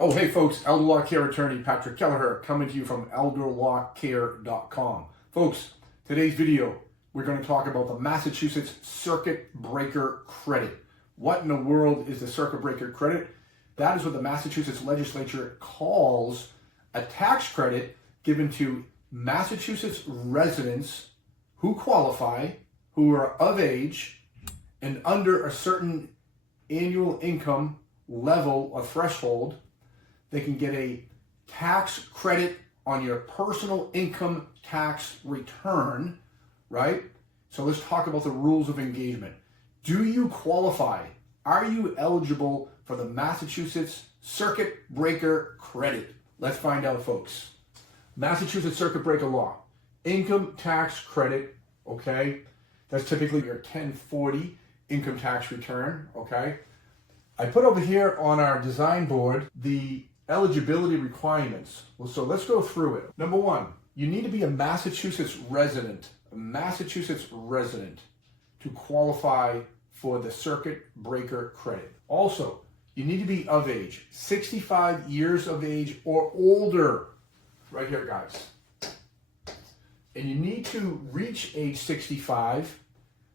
Oh, hey folks, elder law care attorney Patrick Kelleher coming to you from elderlawcare.com. Folks, today's video, we're going to talk about the Massachusetts Circuit Breaker Credit. What in the world is the Circuit Breaker Credit? That is what the Massachusetts legislature calls a tax credit given to Massachusetts residents who qualify, who are of age, and under a certain annual income level or threshold. They can get a tax credit on your personal income tax return, right? So let's talk about the rules of engagement. Do you qualify? Are you eligible for the Massachusetts Circuit Breaker Credit? Let's find out, folks. Massachusetts Circuit Breaker law. Income tax credit, okay? That's typically your 1040 income tax return, okay? I put over here on our design board the eligibility requirements. Well, so let's go through it. Number one, you need to be a Massachusetts resident to qualify for the Circuit Breaker Credit. Also, you need to be of age, 65 years of age or older. Right here, guys. And you need to reach age 65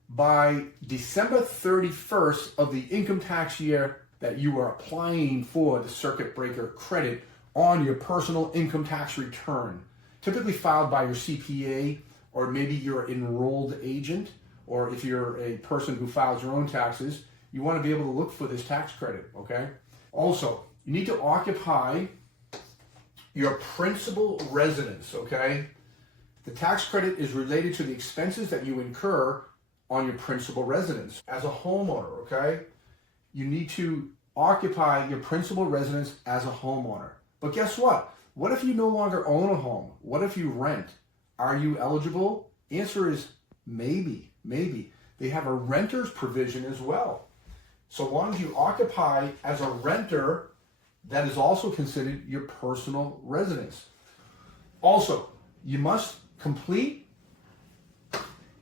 by December 31st of the income tax year that you are applying for the Circuit Breaker Credit on your personal income tax return, typically filed by your CPA, or maybe your enrolled agent, or if you're a person who files your own taxes, you want to be able to look for this tax credit, okay? Also, you need to occupy your principal residence, okay? The tax credit is related to the expenses that you incur on your principal residence as a homeowner, okay? You need to occupy your principal residence as a homeowner. But guess what? What if you no longer own a home? What if you rent? Are you eligible? Answer is maybe. They have a renter's provision as well. So long as you occupy as a renter, that is also considered your personal residence. Also, you must complete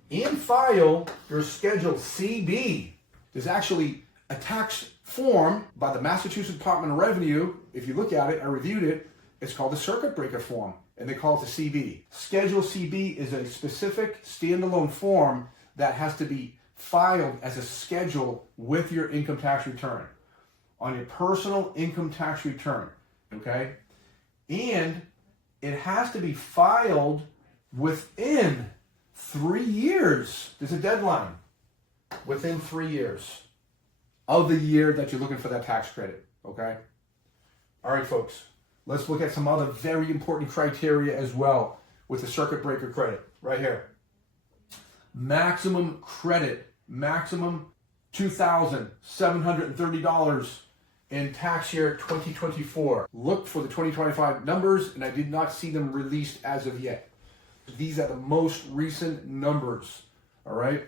and file your Schedule CB. There's actually a tax form by the Massachusetts Department of Revenue. If you look at it, I reviewed it, it's called the Circuit Breaker form, and they call it the CB. Schedule CB is a specific standalone form that has to be filed as a schedule with your income tax return, on your personal income tax return, okay? And it has to be filed within 3 years. There's a deadline. Within 3 years of the year that you're looking for that tax credit, okay? All right, folks, let's look at some other very important criteria as well with the Circuit Breaker Credit, right here. Maximum credit, maximum $2,730 in tax year 2024. Look for the 2025 numbers, and I did not see them released as of yet. These are the most recent numbers, all right?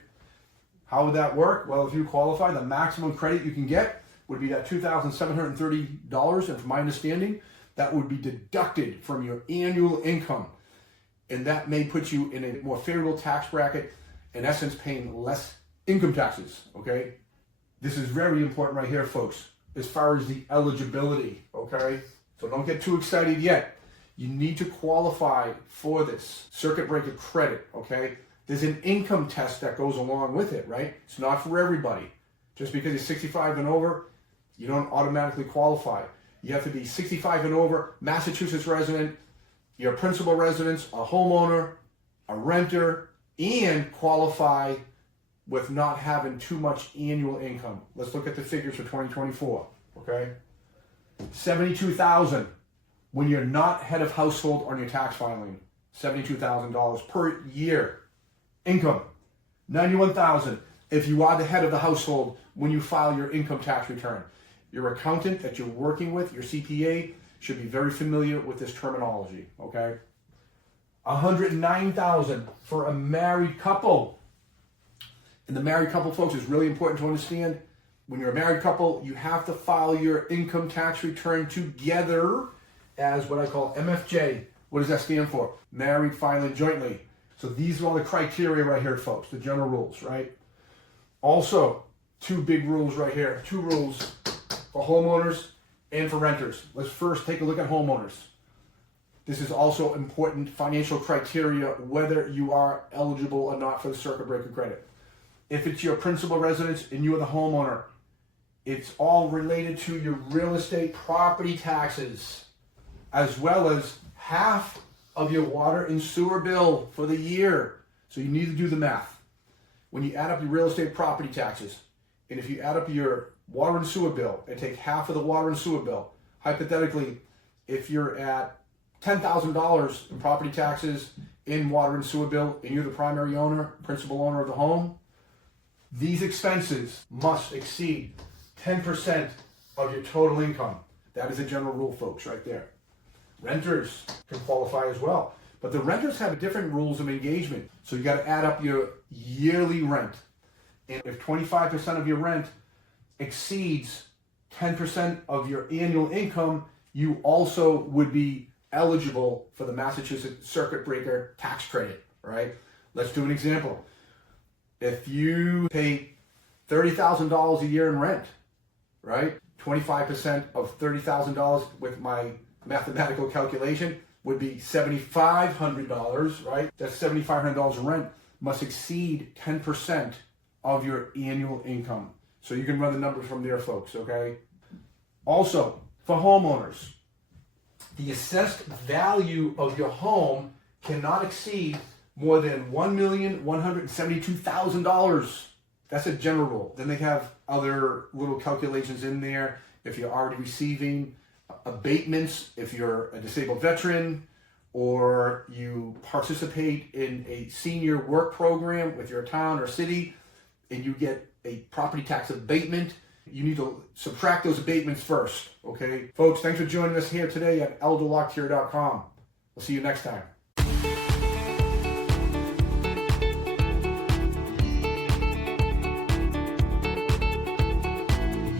How would that work? Well, if you qualify, the maximum credit you can get would be that $2,730, and from my understanding, that would be deducted from your annual income, and that may put you in a more favorable tax bracket, in essence paying less income taxes, okay? This is very important right here, folks, as far as the eligibility, okay? So don't get too excited yet. You need to qualify for this Circuit Breaker Credit, okay? There's an income test that goes along with it, right? It's not for everybody. Just because you're 65 and over, you don't automatically qualify. You have to be 65 and over, Massachusetts resident, your principal residence, a homeowner, a renter, and qualify with not having too much annual income. Let's look at the figures for 2024, okay? $72,000 when you're not head of household on your tax filing. $72,000 per year. Income, $91,000 if you are the head of the household when you file your income tax return. Your accountant that you're working with, your CPA, should be very familiar with this terminology, okay? $109,000 for a married couple. And the married couple, folks, is really important to understand. When you're a married couple, you have to file your income tax return together as what I call MFJ. What does that stand for? Married filing jointly. So these are all the criteria right here, folks, the general rules, right? Also, two big rules right here. Two rules for homeowners and for renters. Let's first take a look at homeowners. This is also important financial criteria whether you are eligible or not for the circuit breaker credit. If it's your principal residence and you are the homeowner, it's all related to your real estate property taxes, as well as half of your water and sewer bill for the year. So you need to do the math. When you add up your real estate property taxes, and if you add up your water and sewer bill and take half of the water and sewer bill, hypothetically, if you're at $10,000 in property taxes in water and sewer bill, and you're the primary owner, principal owner of the home, these expenses must exceed 10% of your total income. That is a general rule, folks, right there. Renters can qualify as well, but the renters have different rules of engagement. So you got to add up your yearly rent. And if 25% of your rent exceeds 10% of your annual income, you also would be eligible for the Massachusetts circuit breaker tax credit, right? Let's do an example. If you pay $30,000 a year in rent, right? 25% of $30,000 with my mathematical calculation would be $7,500, right? That's $7,500 in rent must exceed 10% of your annual income. So you can run the numbers from there, folks, okay? Also, for homeowners, the assessed value of your home cannot exceed more than $1,172,000. That's a general rule. Then they have other little calculations in there. If you're already receiving abatements, if you're a disabled veteran, or you participate in a senior work program with your town or city, and you get a property tax abatement, you need to subtract those abatements first, okay? Folks, thanks for joining us here today at elderlocktier.com. We'll see you next time.